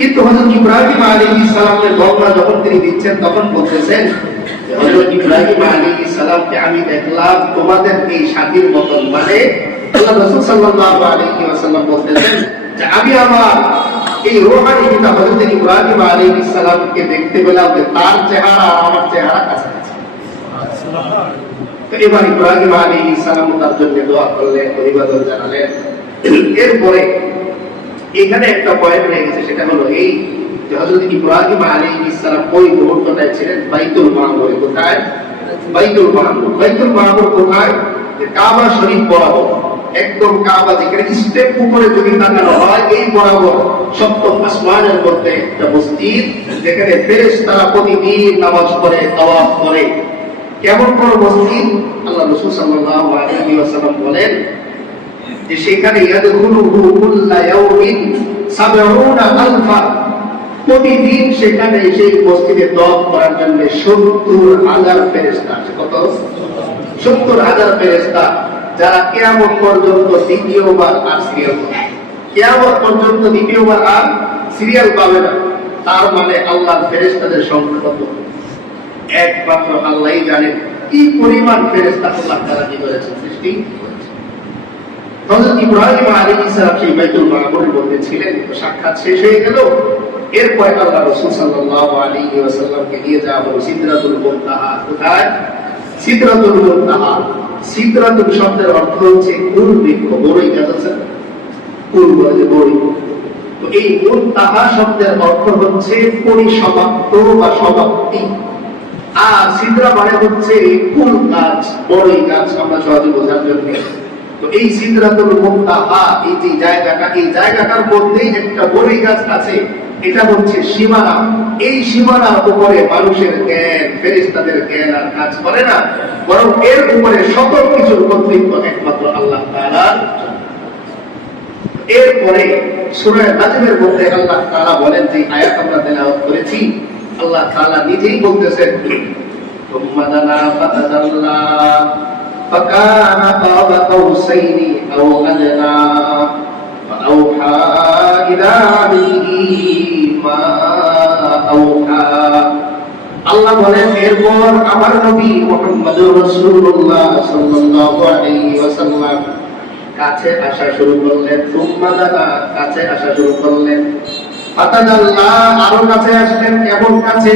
কিন্তু হযরত ইব্রাহিম আলাইহিস সালামের বর্ণনা যখন তিনি দিচ্ছেন, তখন বলতেছেন যে হযরত ইব্রাহিম আলাইহিস সালামকে আমি দেখলাম তোমাদের এই সাথীর মতন। মানে আমি এই দেখতে তার আমার চেহারা দোয়া এরপরে এখানে একটা পয়েন্ট রয়ে গেছে, সেটা হলো এই যে হযরত ইব্রাহিম আলাইহিস সালাম ওই ছিলেন বাইতুল কোথায়? বাইতুল মামুর বাইতুল মামুর কোথায়? কাবা শরীফ বরাবর। একদম কাবা যেখানে স্টেপ উপরে যদি তাকানো হয়, এই বরাবর সপ্তম আসমানের মধ্যে একটা মসজিদ, যেখানে ফেরেশতারা প্রতিদিন নামাজ পড়ে, তাওয়াফ করে। কেমন বড় মসজিদ? আল্লাহ রাসূল সাল্লাল্লাহু আলাইহি ওয়াসাল্লাম বলেন যে সেখানে প্রতিদিন সেখানে সেই মসজিদে দোয়া করার জন্য সত্তর হাজার ফেরেস্তা আছে। কত? সত্তর হাজার ফেরেস্তা যারা কেয়ামত পর্যন্ত দ্বিতীয়বার আর সিরিয়াল কেয়ামত পর্যন্ত দ্বিতীয়বার আর সিরিয়াল পাবে না। তার মানে আল্লাহর ফেরেস্তাদের সংখ্যা কত? একমাত্র আল্লাহই জানেন কি পরিমাণ ফেরেস্তা আল্লাহ তারা কি করেছেন সৃষ্টি। হযরত ইব্রাহিম আলাইহিস সালাম সেই বাইতুল সাক্ষাৎ শেষ হয়ে গেল। আল্লাহ রাসূল সাল্লাল্লাহু আলাইহি ওয়াসাল্লামকে নিয়ে যাওয়া হলো মুনতাহা। কোথায়? মুনতাহা। শব্দের অর্থ হচ্ছে কুল বৃক্ষ, বড়ই গাছ কুল বড়ই? তো এই মুনতাহা শব্দের অর্থ হচ্ছে পরিসমাপ্ত বা সমাপ্তি। আর সিদরা মানে হচ্ছে ফুল গাছ, বড়ই গাছ, আমরা সহজে বোঝার জন্য। তো এই সিদরাতুল মুনতাহা এই যে জায়গাটা, এই জায়গাটার মধ্যেই একটা বড়ই গাছ আছে, এটা হচ্ছে সীমানা। এই সীমানার উপরে মানুষের জ্ঞান ফেরিস্তাদের জ্ঞান আর কাজ করে না, বরং এর উপরে সকল কিছুর কর্তৃত্ব একমাত্র আল্লাহ তাআলার এরপরে সুরায় নাজিমের মধ্যে আল্লাহ তাআলা বলেন যে আয়াত আমরা তেলাওয়াত করেছি, আল্লাহ তাআলা নিজেই বলতেছেন তোমরা فكان قاب قوسين أو أدنى فأوحى إلى عبده ما أوحى আল্লাহ বলেন এরপর আমার নবী মুহাম্মদুর রাসূলুল্লাহ সাল্লাল্লাহু আলাইহি ওয়াসাল্লাম কাছে আসা শুরু করলেন সুম্মা দানা কাছে আসা শুরু করলেন ফাতাদাল্লাহ আরো কাছে আসলেন কেমন কাছে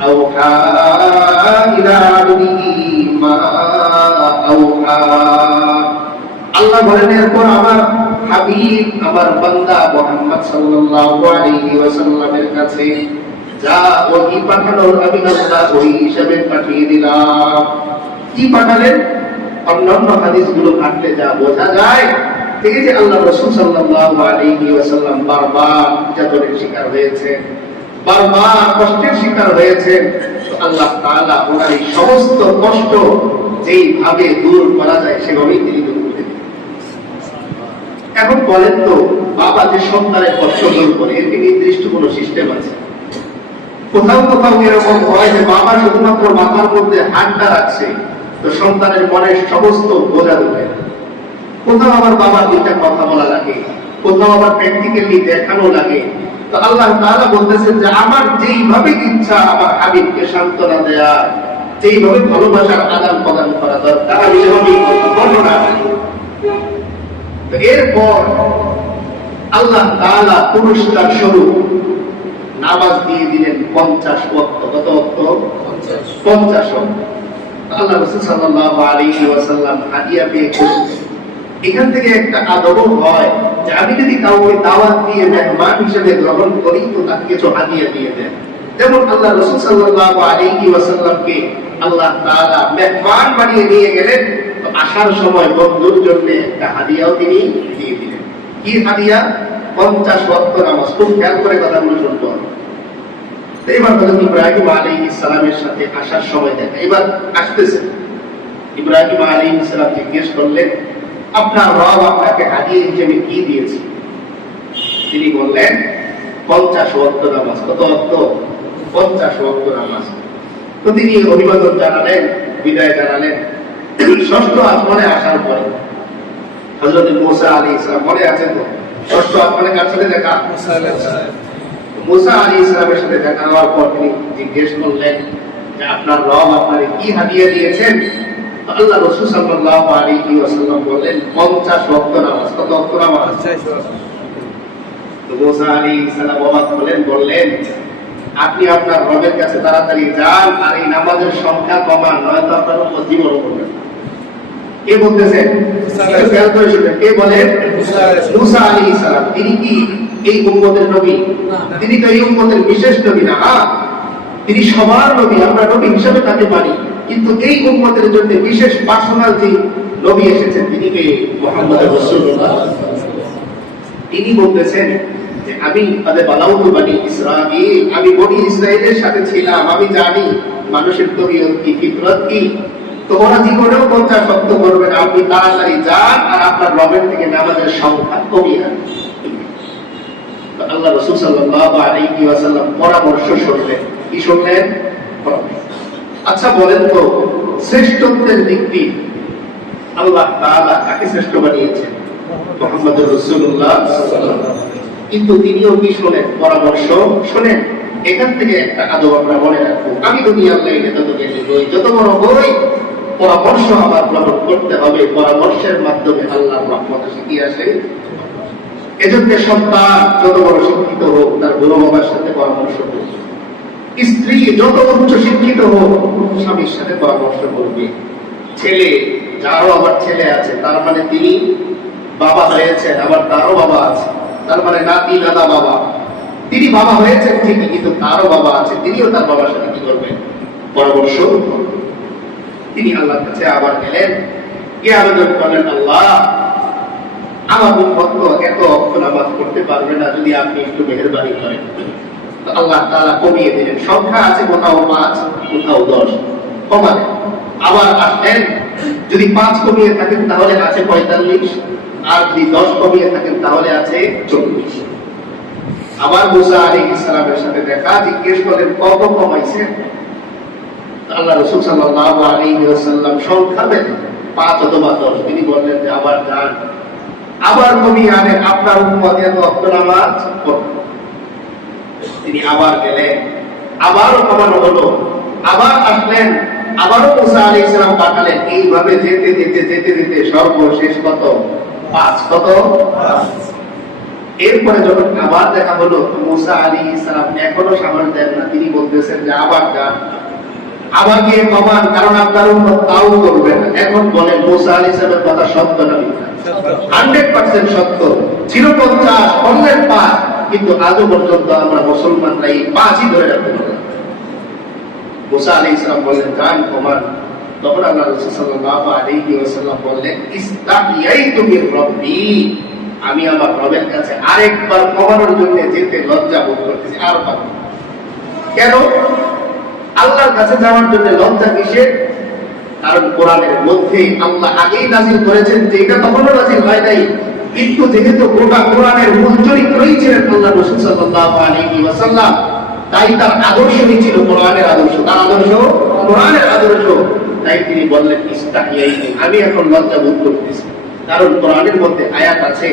أوحى إلى عبده ما أوحى আল্লাহ বলেন এরপর আমার হাবিব আমার বান্দা মোহাম্মদ সাল্লাল্লাহু আলাইহি ওয়াসাল্লামের কাছে যা ওহি পাঠানোর আমি আল্লাহ ওই হিসাবে পাঠিয়ে দিলাম কি পাঠালেন অন্যান্য হাদিসগুলো ঘাটলে যা বোঝা যায় ঠিক আছে আল্লাহ রসুল সাল্লাল্লাহু আলাইহি ওয়াসাল্লাম বারবার নির্যাতনের শিকার হয়েছে বারবার কষ্টের শিকার হয়েছে। আল্লাহ তাআলা ওনার এই সমস্ত কষ্ট যেইভাবে দূর করা যায়, সেভাবেই তিনি দূর করে এখন বলেন তো, বাবা যে সন্তানের কষ্ট দূর করে, এর নির্দিষ্ট কোনো সিস্টেম আছে? কোথাও কোথাও এরকম হয় যে বাবা শুধুমাত্র মাথার মধ্যে হাতটা রাখছে, তো সন্তানের মনের সমস্ত বোঝা উঠে কোথাও আবার বাবা দুইটা কথা বলা লাগে, কোথাও আবার প্র্যাকটিক্যালি দেখানো লাগে তো আল্লাহ তাআলা বলতেছেন যে আমার যেইভাবে ইচ্ছা আমার হাবিবকে সান্ত্বনা দেয়া যেইভাবে ভালোবাসার আদান প্রদান করা দরকার আমি সেভাবেই বর্ণনা করি। তো এরপর আল্লাহ তাআলা পুরস্কার স্বরূপ নামাজ দিয়ে দিলেন পঞ্চাশ ওয়াক্ত। কত ওয়াক্ত? পঞ্চাশ। ওয়াক্ত। আল্লাহ রাসূল সাল্লাল্লাহু আলাইহি ওয়াসাল্লাম হাদিয়া পেয়ে খুশি এখান থেকে একটা আদবও হয় যে আমি যদি কাউকে দাওয়াত দিয়ে মেহমান হিসেবে গ্রহণ করি, তো তাকে কিছু হাদিয়া দিয়ে দেন যেমন আল্লাহ রসুল সাল্লাল্লাহু আলাইহি ওয়াসাল্লামকে আল্লাহ তাআলা মেহমান বানিয়ে নিয়ে গেলেন, তো আসার সময় বন্ধুর জন্য একটা হাদিয়াও তিনি দিয়ে দিলেন। কি হাদিয়া? পঞ্চাশ ওয়াক্ত নামাজ। খুব খেয়াল করে কথাগুলো শুনতে হবে। এবার হজরত ইব্রাহিম আলী ইসলামের সাথে আসার সময় দেখা। এবার আসতেছে। ইব্রাহিম আলী ইসলাম জিজ্ঞেস করলেন আপনার রব আপনাকে হাদিয়ে হিসেবে কি দিয়েছে? তিনি বললেন পঞ্চাশ ওয়াক্ত নামাজ। কত ওয়াক্ত? পঞ্চাশ ওয়াক্ত নামাজ। তো তিনি অভিবাদন জানালেন বিদায় জানালেন। ষষ্ঠ আসমানে আসার পরে হজরত মুসা আলী ইসলাম মনে আছে তো? ষষ্ঠ আসমানে কার সাথে দেখা? মুসা আলী ইসলামের সাথে দেখা হওয়ার পর তিনি জিজ্ঞেস করলেন যে আপনার রব আপনাকে কি হাদিয়ে দিয়েছেন? আল্লাহ রসুল সাল্লাল্লাহু আলাইহি ওয়াসাল্লাম বললেন 50 ওয়াক্ত নামাজ কত ওয়াক্ত নামাজ? তো আলী ইসলাম অবাক হলেন বললেন আপনি আপনার রবের কাছে তাড়াতাড়ি যান আর এই নামাজের সংখ্যা কমান নয়তো আপনার উপর জীবন করবেন কে বলতেছেন। কে বলেন? মুসা আলী। ইসলাম তিনি কি এই উম্মতের নবী। তিনি তো এই উম্মতের বিশেষ নবী না হ্যাঁ? তিনি সবার নবী আমরা নবী হিসাবে তাকে মানি। কিন্তু এই উম্মতের জন্য বিশেষ পার্সোনাল যে নবী এসেছেন। তিনি কে? মোহাম্মদ তিনি বলতেছেন যে, আমি তাদের বালাউত বানি ইসরাইল আমি বনি ইসরায়েলের সাথে ছিলাম। আমি জানি মানুষের তবিয়ত কি, ফিতরত কি। তোমরা জীবনেও পঞ্চাশ শক্ত করবে না। আপনি তাড়াতাড়ি যান আর আপনার রবের থেকে নামাজের সংখ্যা কমিয়ে আন আল্লাহ রসুল সাল্লাল্লাহু আলাইহি ওয়াসাল্লাম পরামর্শ শুনলেন। কি শুনলেন। আচ্ছা বলেন তো, শ্রেষ্ঠত্বের দিক দিয়ে আল্লাহ কাকে শ্রেষ্ঠ বানিয়েছেন? কিন্তু তিনিও কি শোনেন? পরামর্শ শোনেন? এখান থেকে একটা আদব আমরা মনে রাখব। আমি দুনিয়ার লাইনে যত যত বড় হই, পরামর্শ আমার গ্রহণ করতে হবে। পরামর্শের মাধ্যমে আল্লাহ রহমত শিখিয়ে আসে। এজন্য সন্তান যত বড় শিক্ষিত হোক, তার গুরু বাবার সাথে পরামর্শ করবে স্ত্রী যত উচ্চ শিক্ষিত হোক, স্বামীর সাথে পরামর্শ করবে। ছেলে যারও আবার ছেলে আছে, তার মানে তিনি বাবা হয়েছেন, আবার তারও বাবা আছে, তার মানে নাতি, দাদা, বাবা। তিনি বাবা হয়েছেন ঠিকই, কিন্তু তারও বাবা আছে, তিনিও তার বাবার সাথে কি করবেন? পরামর্শ তিনি আল্লাহর কাছে আবার গেলেন। কে আবেদন করলেন আল্লাহ আমার উম্মত তো এত অক্ষ নামাজ করতে পারবে না যদি আপনি একটু মেহরবানি করেন। আল্লাহ তাআলা কমিয়ে দিলেন। সংখ্যা আছে কোথাও পাঁচ, কোথাও দশ। কমালেন। আবার আসলেন, যদি পাঁচ কমিয়ে থাকেন, তাহলে আছে পঁয়তাল্লিশ। আর যদি দশ কমিয়ে থাকেন, তাহলে আছে চল্লিশ আবার মুসা আলী ইসলামের সাথে দেখা, জিজ্ঞেস করলেন, কত আল্লাহ রসুল সাল্লাল্লাহু আলাইহি ওয়াসাল্লাম সংখ্যা দেন, পাঁচ অথবা দশ। তিনি বললেন যে, আবার যান। আবার কমিয়ে আনেন। আপনার উম্মত এত নামাজ পড়বে। তিনি আবার গেলেন। আবারও কমানো হলো। আবার আসলেন। আবারও মুসা আলী ইসলাম পাঠালেন এইভাবে যেতে যেতে যেতে যেতে সর্বশেষ কত? পাঁচ কত? এরপরে যখন আবার দেখা হলো মুসা আলী ইসলাম এখনও সামাল দেন না। তিনি বলতেছেন যে আবার যান। আবার গিয়ে কমান কারণ আপনার উন্নত তাও করবেন না। এখন বলেন মুসা আলী ইসলামের কথা সত্য না হান্ড্রেড পার্সেন্ট সত্য। ছিল পঞ্চাশ অন্যের পাঁচ। কিন্তু আজও পর্যন্ত আমরা মুসলমানরা এই পাঁচই ধরে রাখতে পারি। মুসা আলী ইসলাম বললেন যান কমান তখন আল্লাহ রসুল আলাইহি ওয়াসাল্লাম বললেন ইস্তাহিয়াইতু মির রব্বি। আমি আমার রবের কাছে আরেকবার কমানোর জন্য যেতে লজ্জা বোধ করতেছি, আর পারব না। কেন? আল্লাহর কাছে যাওয়ার জন্য লজ্জা কিসের? কারণ কোরআনের মধ্যে আল্লাহ আগেই নাজিল করেছেন যে এটা তখনও নাজিল হয় নাই। কিন্তু যেহেতু গোটা কোরআনের মূল চরিত্রই ছিলেন আল্লাহ রসুল সাল্লাল্লাহু আলাইহি ওয়াসাল্লাম, তাই তার আদর্শই ছিল কোরআনের আদর্শ। তার আদর্শ? কোরআনের আদর্শ। তাই তিনি বললেন ইস্তাহিয়াই আমি এখন লজ্জা বোধ করতেছি। কারণ কোরআনের মধ্যে আয়াত আছে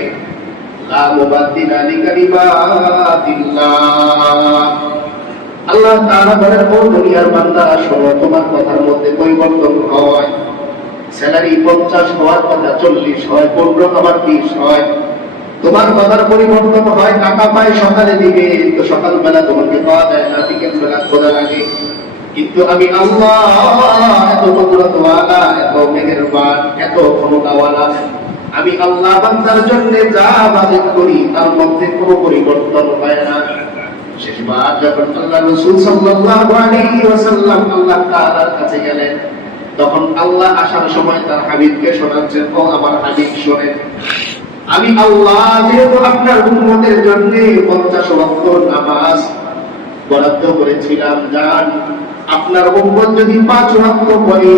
আল্লাহ তাআলা বলেন, ও দুনিয়ার বান্দারা শোনো, তোমার কথার মধ্যে পরিবর্তন হয়। স্যালারি পঞ্চাশ হওয়ার কথা চল্লিশ হয়, পনেরো আবার বিশ হয়। তোমার কথার পরিবর্তন হয়, টাকা পায়, সকালে দিবে তো সকালবেলা তোমাকে পাওয়া যায় না বিকেল বেলা খোদা লাগে। কিন্তু আমি আল্লাহ, এত কুদরতওয়ালা, এত মেহেরবান, এত ক্ষমতাওয়ালা। আমি আল্লাহ বান্দার জন্য যা বাজেট করি, তার মধ্যে কোনো পরিবর্তন হয় না। শেষবার যখন আল্লাহ রসুল সাল্লাল্লাহু আলাইহি ওয়াসাল্লাম আল্লাহ তাআলার কাছে গেলেন তখন আল্লাহ আসার সময় তার হাবিবকে শোনাচ্ছেন ও আমার হাবিব শোনেন। আমি আল্লাহ যেহেতু আপনার উম্মতের জন্য পঞ্চাশ ওয়াক্ত নামাজ বরাদ্দ করেছিলাম যান আপনার উম্মত যদি পাঁচ ওয়াক্ত পড়ে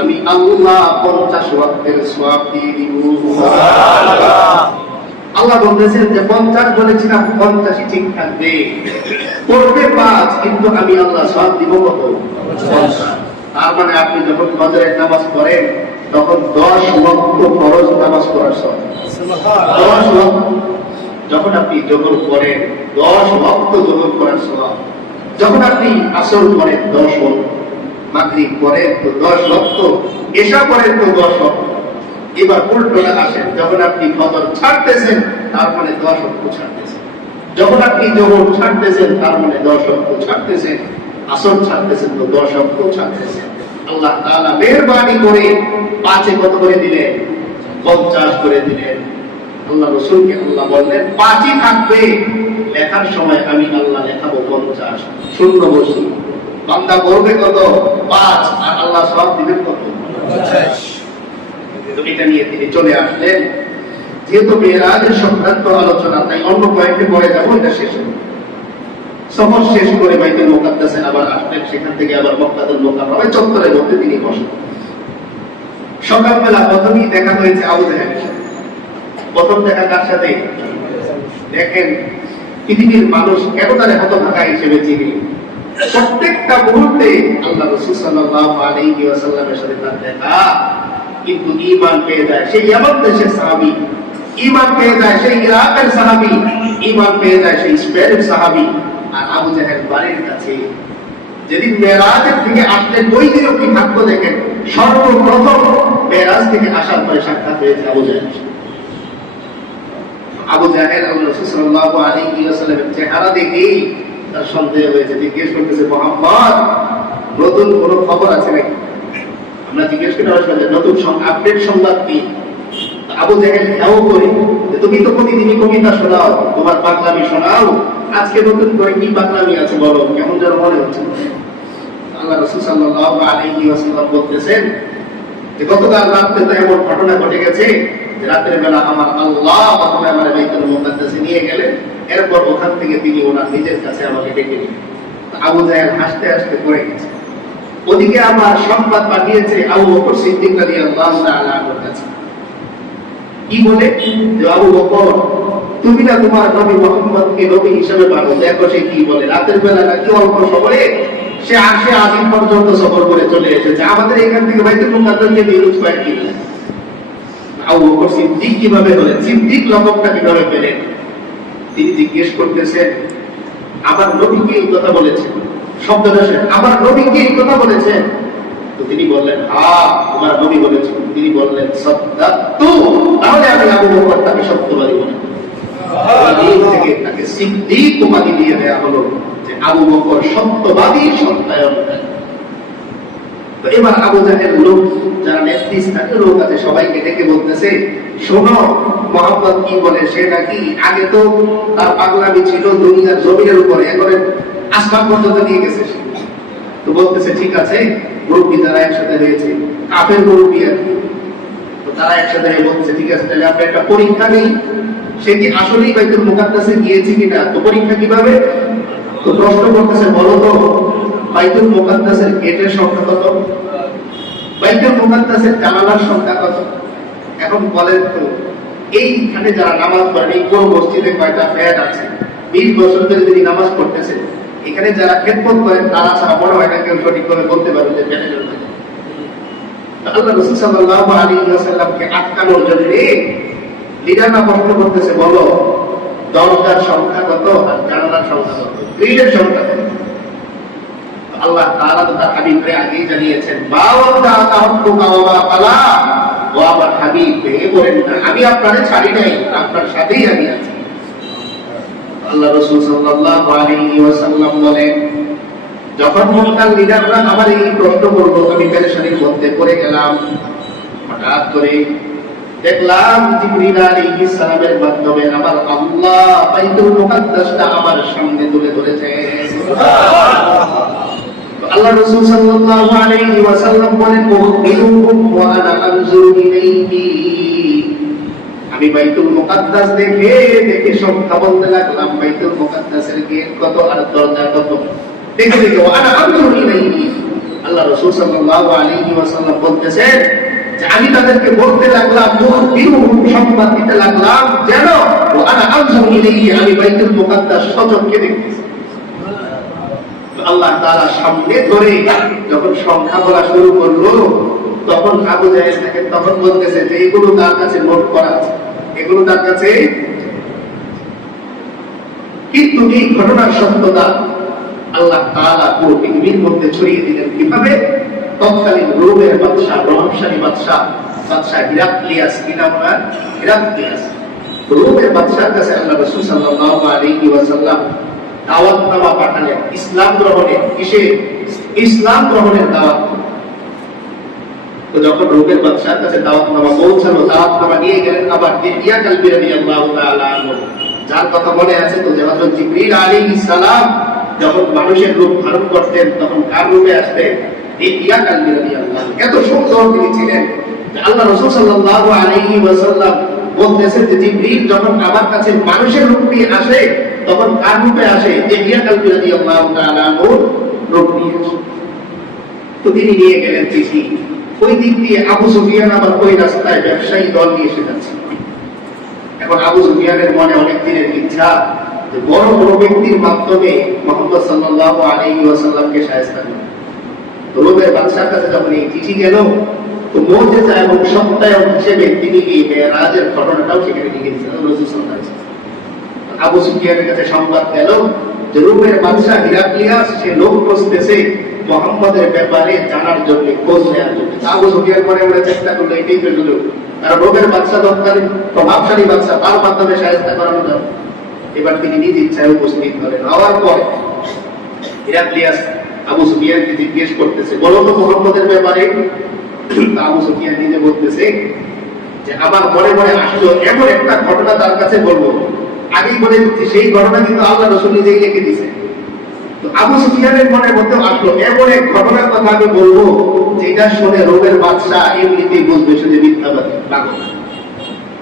আমি আল্লাহ পঞ্চাশ ওয়াক্তের সওয়াব দিয়ে দিব। আল্লাহ বলতেছেন যে পঞ্চাশ বলেছিলাম পঞ্চাশই ঠিক থাকবে। পড়বে পাঁচ কিন্তু আমি আল্লাহ সব দিব কত? পঞ্চাশ। তার মানে আপনি যখন ফজরের নামাজ পড়েন, তখন দশ লক্ষ ফরজ নামাজ পড়ার সব দশ লক্ষ। যখন আপনি জোহর করেন দশ লক্ষ জোহর করার সব যখন আপনি আসর করেন দশ লক্ষ। মাগরিব করেন তো দশ লক্ষ এসা করেন তো দশ লক্ষ। এবার উল্টোটা আসেন, যখন আপনি ফজর ছাড়তেছেন, তার মানে দশ লক্ষ ছাড়তেছেন। যখন আপনি জোহর ছাড়তেছেন, তার মানে দশ লক্ষ ছাড়তেছেন। আসর ছাড়তেছেন তো, দশ লক্ষ ছাড়তেছেন। আল্লাহ তাআলা মেহরবানি করে পাঁচে কত করে দিলেন, পঞ্চাশ করে দিলেন। আল্লাহ রসুলকে আল্লাহ বললেন, পাঁচই থাকবে। লেখার সময় আমি আল্লাহ লেখাবো পঞ্চাশ, শূন্য বসি। বান্দা করবে কত? পাঁচ, আর আল্লাহ সব দিবেন কত? এটা নিয়ে তিনি চলে আসলেন। যেহেতু মেয়েরাজের সংক্রান্ত আলোচনা, তাই অন্য কয়েকটি পরে যাব, এটা শেষ হবে। সফর শেষ করে বাইতুল মোকাদ্দাসে আবার আসলেন। সেখান থেকে আবার মক্কাতুল মোকাররমে চত্বরের মধ্যে তিনি বসেন। সকালবেলা প্রথমেই দেখা হয়েছে আবু সাথে। প্রথম দেখা কার সাথে? দেখেন, পৃথিবীর মানুষ কেন তারে হতভাগা হিসেবে চিনি? প্রত্যেকটা মুহূর্তে আল্লাহ রসুল সাল্লাল্লাহু আলাইহি ওয়াসাল্লামের সাথে তার দেখা। কিন্তু ঈমান পেয়ে যায় সেই ইয়ামান দেশের সাহাবী। ঈমান পেয়ে যায় সেই ইরাকের সাহাবী। ঈমান পেয়ে যায় সেই স্পেনের সাহাবী। আর আবু জাহেল বাড়ির কাছে। থেকে কি ভাগ্য দেখেন, সর্বপ্রথম থেকে আসার পরে সাক্ষাৎ হয়েছে আবু জাহেল। আবু আলাইহি ওয়াসাল্লামের চেহারা দেখেই তার সন্দেহ হয়েছে, জিজ্ঞেস করতেছে, মোহাম্মদ, নতুন কোন খবর আছে নাকি? আমরা জিজ্ঞেস নতুন আপডেট সংবাদ কি? আবু জাহেল হ্যাও করে তুমি তো প্রতিদিনই কবিতা শোনাও, তোমার পাগলামি শোনাও। আজকে নতুন করে কি পাগলামি আছে বলো, কেমন যেন মনে হচ্ছে। আল্লাহ রসুল ওয়াসাল্লাম বলতেছেন যে, গতকাল রাত্রে তো এমন ঘটনা ঘটে গেছে রাতের বেলা আমার আল্লাহ আমার বাইতুল মুকাদ্দাসে নিয়ে গেলেন। এরপর ওখান থেকে তিনি ওনার নিজের কাছে আমাকে ডেকে নিলেন। আবু জাহেল হাসতে হাসতে পড়ে গেছে। ওদিকে আমার সংবাদ পাঠিয়েছে আবু বকর সিদ্দিক রাদিয়াল্লাহু তাআলা কি বলে? তুমি না তোমার নবী মোহাম্মদকে নবী হিসেবে পারো দেখো সে কি বলে। রাতের বেলা নাকি অল্প সময়ে সে আসে আজিম পর্যন্ত সফর করে চলে এসেছে। আমাদের এখান থেকে বাইতুল মুকাদ্দাসকে নিউজ কয়েক কিলো আবু বকর সিদ্দিক কীভাবে হলেন সিদ্দিক লকবটা কীভাবে পেলেন তিনি জিজ্ঞেস করতেছেন, আমার নবীকে এই কথা বলেছেন? শব্দটা সে আমার নবীকে এই কথা বলেছেন? তো তিনি বললেন হা তোমার নবী বলেছেন তিনি বললেন তাহলে আমি আবু বকর তাকে সত্যবাদী বলি থেকে তাকে সিদ্দিক উপাধি দিয়ে দেয়া হলো যে আবু বকর সত্যবাদী সত্যায়নকারী তো এবার আবু জাহের লোক যারা নেতৃস্থানীয় লোক আছে সবাইকে ডেকে বলতেছে শোনো মোহাম্মদ কি বলে সে নাকি আগে তো তার পাগলামি ছিল দুনিয়ার জমিনের উপরে এখন আসমান পর্যন্ত নিয়ে গেছে সে। তো বলতেছে, ঠিক আছে, মুরব্বী যারা একসাথে হয়েছে কাপের মুরব্বী আর কি। তো তারা একসাথে হয়ে বলতেছে, ঠিক আছে, তাহলে আমরা একটা পরীক্ষা নেই। সে কি আসলেই বাইতুল মুকাদ্দাসে গিয়েছে কিনা? তো পরীক্ষা কীভাবে? তো প্রশ্ন করতেছে, বলো তো, বাইতুল মুকাদ্দাসের গেটের সংখ্যা কত? বাইতুল মুকাদ্দাসের জানালার সংখ্যা কত? এখন বলেন তো, এইখানে যারা নামাজ পড়েন, এই কোন মসজিদে কয়টা ফ্যান আছে? বিশ বছর ধরে যদি নামাজ পড়তেছে এখানে যারা খেদমত করেন তারা ছাড়া মনে হয় না কেউ সঠিকভাবে বলতে পারবে যে আল্লাহ রসুল ওয়াসাল্লামকে আটকানোর জন্য লিডাররা করতেছে, বলো দরজার সংখ্যা কত আর সংখ্যা কত? গ্রিলের সংখ্যা কত? আল্লাহ তাআলা তো তার হাবিবকে জানিয়েছেন ওয়া মা কালা ও আমার হাবিব, ভেঙে পড়েন না। আমি আপনারে ছাড়ি নাই, আপনার সাথেই আমি আছি। আল্লাহ রাসূল সাল্লাল্লাহু আলাইহি ওয়াসাল্লাম বলেন, যখন মক্কার লিডাররা আমার এই প্রশ্ন করল, আমি পেরেশানির মধ্যে পড়ে গেলাম। হঠাৎ করে দেখলাম জিবরিল আলাইহিস সালামের মাধ্যমে আমার আল্লাহ বাইতুল মুকাদ্দাসটা আমার সামনে তুলে ধরেছে। আল্লাহ রাসূল সাল্লাল্লাহু আলাইহি ওয়াসাল্লাম বলেন উখবিরুকুম ওয়া আনা আনজুরু ইলাইহি। আমি বাইতুল মুকাদ্দাস দেখে দেখে সংখ্যা বলতে লাগলাম। বাইতুল মুকাদ্দাসের গেট কত আর দরজা কত? দেখে দেখে আনা আনজুর ইলাইহি। আল্লাহ রাসূল সাল্লাল্লাহু আলাইহি ওয়াসাল্লাম বলতেছেন যে, আমি তাদেরকে বলতে লাগলাম মুখবিরুহুম সংবাদ দিতে লাগলাম যেন ও আনা আনজুর ইলাইহি। আমি বাইতুল মুকাদ্দাস সচক্ষে দেখতেছি। আল্লাহ তাআলা সামনে ধরে যখন সংখ্যা বলা শুরু করল, তখন আবু জাহেল তখন বলতেছে যে, এগুলো তার কাছে নোট করা আছে? এগুলো তার কাছে কিন্তু এই ঘটনার সত্যতা আল্লাহ তাআলা পুরো পৃথিবীর মধ্যে ছড়িয়ে দিলেন। কীভাবে? তৎকালীন রোমের বাদশাহ প্রভাবশালী বাদশাহ বাদশাহ হিরাক্লিয়াস, কি নাম ওনার? হিরাক্লিয়াস। রোমের বাদশার কাছে আল্লাহ সাল্লাল্লাহু আলাইহি ওয়াসাল্লাম দাওয়াতনামা পাঠালেন। ইসলাম গ্রহণের কিসে? ইসলাম গ্রহণের দাওয়াত। তো যখন রোমের বাদশার কাছে দাওয়াতনামা পৌঁছালো, দাওয়াতনামা নিয়ে গেলেন আবার দিয়া কালবি রাদিয়াল্লাহু তাআলা যার কথা মনে আছে তো যে হযরত জিবরিল আলাইহিস সালাম যখন মানুষের রূপ ধারণ করতেন, তখন কার রূপে আসতেন দিয়া কালবি রাদিয়াল্লাহু। এত সুন্দর তিনি ছিলেন আল্লাহ রাসূল সাল্লাল্লাহু আলাইহি ওয়াসাল্লাম বলতেছেন যে জিবরিল যখন আমার কাছে মানুষের রূপ নিয়ে আসে, তখন কার রূপে আসে? দিয়া কালবি রাদিয়াল্লাহু তাআলা আনহুর রূপ নিয়ে আসে। তো তিনি নিয়ে গেলেন চিঠি। ওই দিক দিয়ে আবু সুফিয়ান আবার ওই রাস্তায় ব্যবসায়ী দল নিয়ে এসে যাচ্ছে এখন আবু সুফিয়ানের মনে অনেক দিনের ইচ্ছা যে বড় বড় ব্যক্তির মাধ্যমে মোহাম্মদ সাল্লাল্লাহু আলাইহি ওয়াসাল্লামকে শায়েস্তা করা তো রোমের বাদশার কাছে যখন এই চিঠি গেল, তো এবং সত্যায়ন হিসেবে তিনি এই ঘটনাটাও সেখানে লিখে ওয়াসাল্লাম। আবু সুফিয়ানের কাছে সংবাদ গেল যে রোমের বাদশাহ হিরাক্লিয়াস, সে লোক মোহাম্মদের ব্যাপারে জানার জন্য খোঁজ নেওয়ার জন্য। আবু সুফিয়ান মনে মনে চেষ্টা করল, এটাই তো সুযোগ। কারণ রোমের বাদশাহ তৎকালীন প্রভাবশালী বাদশাহ তার মাধ্যমে সাহায্য করানো যাবে। এবার তিনি নিজ ইচ্ছায় উপস্থিত হলেন। হওয়ার পর হিরাক্লিয়াস আবু সুফিয়ানকে জিজ্ঞেস করতেছে, বলো তো মোহাম্মদের ব্যাপারে? আবু সুফিয়ান নিজে বলতেছে যে, আমার মনে মনে আসলো, এমন একটা ঘটনা তার কাছে বলব। আগেই বলে দিচ্ছি, সেই ঘটনা কিন্তু আল্লাহ রসুল নিজেই লিখে তো আবু সুফিয়ানের মনের মধ্যে আসলো, এমন এক ঘটনার কথা আমি বলব, যেটা শুনে রোমের বাদশাহ এমনিতেই বুঝবে সে যে মিথ্যাবাদী, পাগল।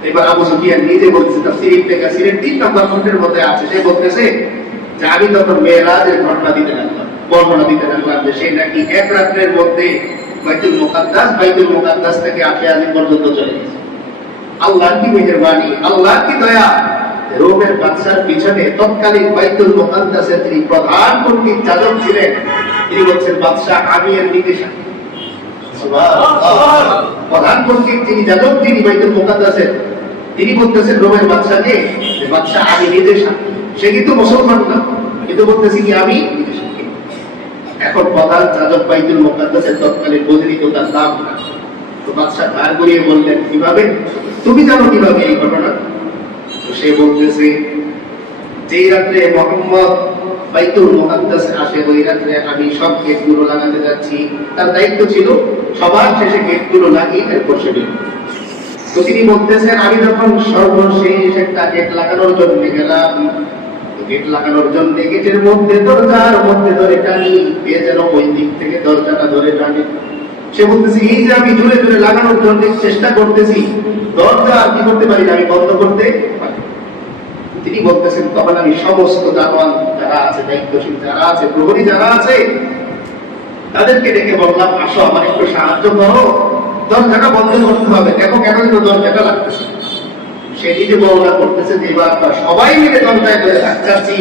এবার আবু সুফিয়ান নিজে বলতেছে তার সিরিপ থেকে সিরিপ তিন নম্বর খন্ডের মধ্যে আছে, সে বলতেছে যে আমি তখন মেয়েরাজের ঘটনা দিতে লাগলাম, বর্ণনা দিতে লাগলাম যে নাকি এক রাত্রের মধ্যে বাইতুল মুকাদ্দাস বাইতুল মুকাদ্দাস থেকে পর্যন্ত চলে গেছে। আল্লাহ কি মেহেরবানি আল্লাহ কি দয়া রোমের বাদশার পিছনে তৎকালীন বাইতুল মুকাদ্দাসের তিনি প্রধান পণ্ডিত যাজক ছিলেন। তিনি বলছেন বাদশাহ আমিরের নির্দেশক। প্রধান পণ্ডিত যিনি যাজক তিনি বাইতুল মুকাদ্দাসের। তিনি বলতেছেন রোমের বাদশাকে যে বাদশাহ আমি সাক্ষী সে কিন্তু মুসলমান না কিন্তু বলতেছি কি আমি এখন প্রধান যাজক বাইতুল মুকাদ্দাসের তৎকালীন বদলি তো তার নাম তো বাদশাহ ধার করিয়ে বললেন কীভাবে? তুমি জানো কীভাবে এই ঘটনা? সে বলতেছে যেই রাত্রে মোহাম্মদ বাইতুল আসে, ওই রাত্রে আমি সব গেটগুলো লাগাতে যাচ্ছি। তার দায়িত্ব ছিল সবার শেষে গেটগুলো লাগিয়ে এরপর সে তো তিনি বলতেছেন, আমি যখন সর্বশেষ একটা গেট লাগানোর জন্য গেলাম গেট লাগানোর জন্য গেটের মধ্যে দরজার মধ্যে ধরে টানি এ যেন ওই দিক থেকে দরজাটা ধরে টানি। সে বলতেছে, এই যে আমি জোরে জোরে লাগানোর জন্য চেষ্টা করতেছি, দরজা আর কি করতে পারি না, আমি বন্ধ করতে পারি। তিনি বলতেছেন, তখন আমি সমস্ত দারোয়ান যারা আছে, দায়িত্বশীল যারা আছে, প্রহরী যারা আছে, তাদেরকে ডেকে বললাম, আসো আমার একটু সাহায্য করো। দরজাটা বন্ধ করতে হবে। দেখো কেন যেন দরজাটা লাগতেছে। সে নিজে বর্ণনা করতেছে যে এবার সবাই মিলে দরজায় ধরে থাকতেছি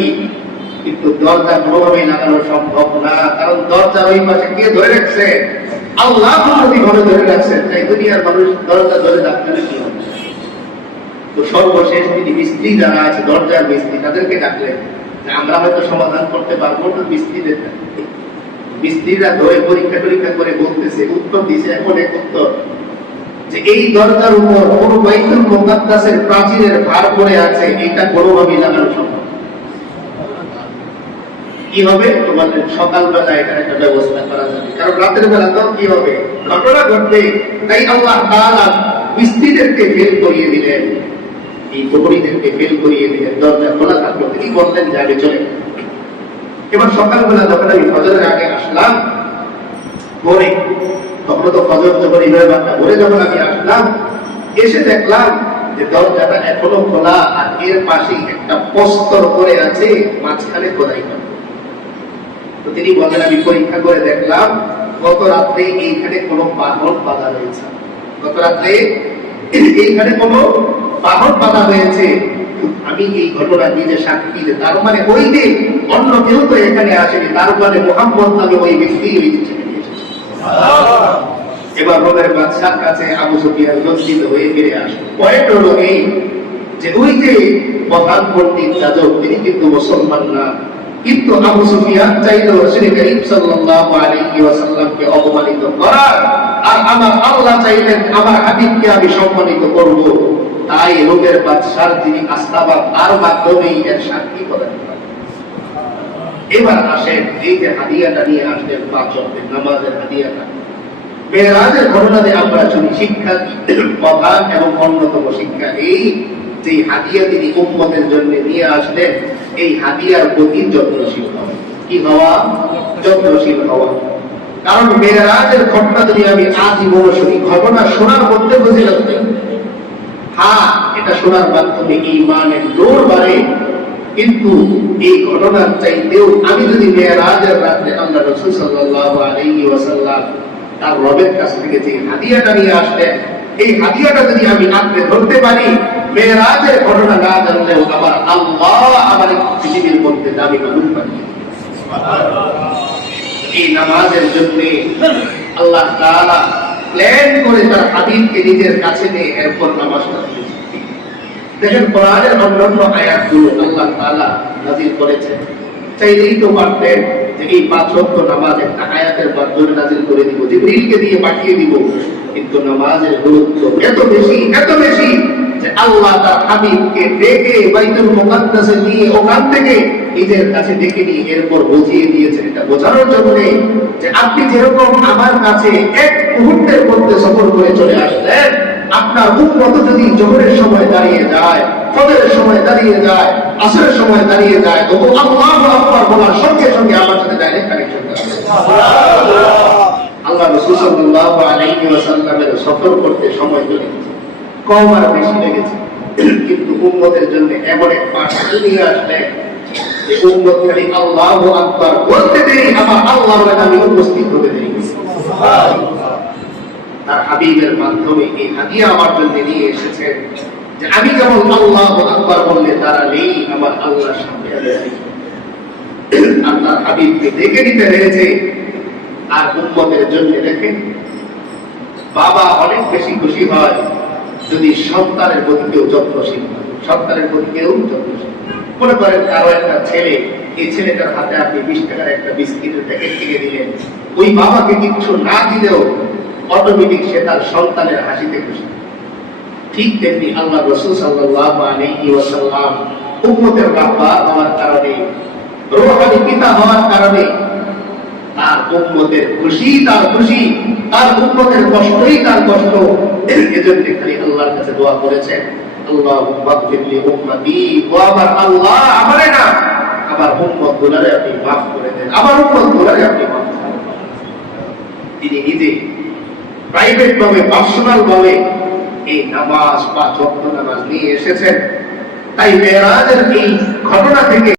কিন্তু দরজা কোনোভাবেই লাগানো সম্ভব না, কারণ দরজার ওই পাশে কে ধরে রাখছে? আল্লাহ ধরে রাখছেন তাই দুনিয়ার মানুষ দরজা ধরে রাখতে হবে তো সর্বশেষ তিনি মিস্ত্রি যারা আছে, দরজার মিস্ত্রি, তাদেরকে ডাকলেন আমরা হয়তো সমাধান করতে পারব না মিস্ত্রিদের মিস্ত্রিরা ধরে পরীক্ষা টরীক্ষা করে বলতেছে, উত্তর দিছে এমন এক উত্তর। যে এই দরজার উপর কোন বাইতুল মুকাদ্দাসের প্রাচীরের ভার পড়ে আছে, এটা কোনোভাবেই লাগানো সম্ভব। কি হবে? তোমাদের সকালবেলা এটার একটা ব্যবস্থা করা যাবে। কারণ রাতের বেলা তো কি হবে? ঘটনা ঘটবে। তাই আল্লাহ তাআলা মিস্ত্রিদেরকে ফেল করিয়ে দিলেন। এই প্রহরীদেরকে ফেল করিয়ে দিলেন দরজা খোলা থাকল। তিনি বললেন, যে আমি চলে। এবার সকালবেলা যখন আমি ফজরের আগে আসলাম, ভোরে, তখন তো ফজর, যখন ইমাম বাক্কা ভোরে যখন আমি আসলাম, এসে দেখলাম যে দরজাটা এখনও খোলা আর এর পাশে একটা প্রস্তর করে আছে, মাঝখানে খোদাই তো তিনি বলেন আমি পরীক্ষা করে দেখলাম, গত রাত্রে এইখানে কোনো বাহন বাধা রয়েছে। গত রাত্রে এইখানে কোনো বাহন বাধা হয়েছে। আমি এই ঘটনা নিজে সাক্ষী যে তার মানে ওই দিন অন্য কেউ তো এখানে আসেনি, তার মানে মোহাম্মদ নামে ওই ব্যক্তি ওই এবার বাদশার কাছে আবু হয়ে ফিরে আসে। পয়েন্ট হলো এই যে ওই যে প্রধান পণ্ডিত যাজক তিনি কিন্তু মুসলমান না। কিন্তু আবু সুফিয়ান চাইল করিম সাল্লাল্লাহু আলাইহি ওয়াসাল্লামকে অপমানিত করার। আর আমার আল্লাহ চাইলেন, আমার হাবিবকে আমি সম্মানিত করব। তাই রোমের বাদশার যিনি আস্থাবাদ তার মাধ্যমেই এর সাক্ষী করেন। এবার আসেন এই যে হাদিয়াটা নিয়ে আসলেন পাঁচ অব্দের নামাজের হাদিয়াটা। মেয়েরাজের ঘটনাতে আমরা শুনি, শিক্ষা প্রধান এবং অন্যতম শিক্ষা এই যে হাদিয়া তিনি উম্মতের জন্য নিয়ে আসলেন, এই হাদিয়ার প্রতি যত্নশীল হওয়া। কি হওয়া? যত্নশীল হওয়া। কারণ মেয়েরাজের ঘটনা যদি আমি আজীবন শুনি, ঘটনা শোনার মধ্যে বুঝে লাগবে হ্যাঁ এটা শোনার মাধ্যমে ইমানের জোর বাড়ে। কিন্তু এই ঘটনার চাইতেও আমি যদি মেয়েরাজের রাত্রে আল্লাহ রসুল সাল্লাল্লাহু আলাইহি ওয়াসাল্লাম তার রবের কাছ থেকে যে হাদিয়াটা নিয়ে আসলেন এই হাদিয়াটা যদি আমি আঁকড়ে ধরতে পারি মেয়েরাজের ঘটনা না জানলেও আমার আল্লাহ আমার পৃথিবীর মধ্যে দামি মানুষ বানিয়ে এই নামাজের জন্য আল্লাহ তাআলা প্ল্যান করে তার হাবিবকে নিজের কাছে নিয়ে এরপর নামাজ দেখেন কোরআনের অন্যান্য আয়াতগুলো আল্লাহ তাআলা করেছেন। চাইলেই তো পারতেন যে এই পাঁচ নামাজ একটা আয়াতের মাধ্যমে করে দিব, জিবরিলকে দিয়ে পাঠিয়ে দিব। কিন্তু নামাজের গুরুত্ব এত বেশি এত বেশি যে আল্লাহ তার হাবিবকে ডেকে বাইতুল মুকাদ্দাসে নিয়ে ওখান থেকে নিজের কাছে ডেকে নিয়ে এরপর বুঝিয়ে দিয়েছেন এটা বোঝানোর জন্য যে আপনি যেরকম আমার কাছে এক মুহূর্তের মধ্যে সফর করে চলে আসলেন, আপনার উন্মত যদি জোহরের সময় দাঁড়িয়ে যায়, ফজরের সময় দাঁড়িয়ে যায়, আসরের সময় দাঁড়িয়ে যায়, তবু আল্লাহু আকবার বলার সঙ্গে সঙ্গে আমার সাথে ডাইরেক্ট কানেকশন আল্লাহ রাসূল আলাইহি ওয়াসাল্লামের সফর করতে সময় চলে কম আর বেশি লেগেছে। কিন্তু উম্মতের জন্য এমন এক পাঠ নিয়ে আসলেন যে আমি যেমন আল্লাহ আকবার বললে তারা নেই আমার আল্লাহর আল্লাহ হাবিবকে দেখে নিতে হয়েছে আর উম্মতের জন্য রেখে বাবা অনেক বেশি খুশি হয় যদি সন্তানের প্রতি কেউ যত্নশীল সন্তানের প্রতি কেউ যত্নশীল মনে করেন কারও একটা ছেলে, এই ছেলেটার হাতে আপনি বিশ টাকার একটা বিস্কিটের প্যাকেট কিনে দিলেন। ওই বাবাকে কিছু না দিলেও অটোমেটিক সে তার সন্তানের হাসিতে খুশি। ঠিক তেমনি আল্লাহ রসুল সাল্লাল্লাহু আলাইহি ওয়াসাল্লাম বাবা হওয়ার কারণে, রোহানি পিতা হওয়ার কারণে তার উম্মতের খুশি, তার খুশি, তার উম্মতের কষ্টই তার কষ্ট। এজন্য খালি আল্লাহর কাছে দোয়া করেছেন। প্রাইভেট পার্সোনাল এই নামাজ নামাজ নিয়ে এসেছেন। তাই মেয়েরাজের এই ঘটনা থেকে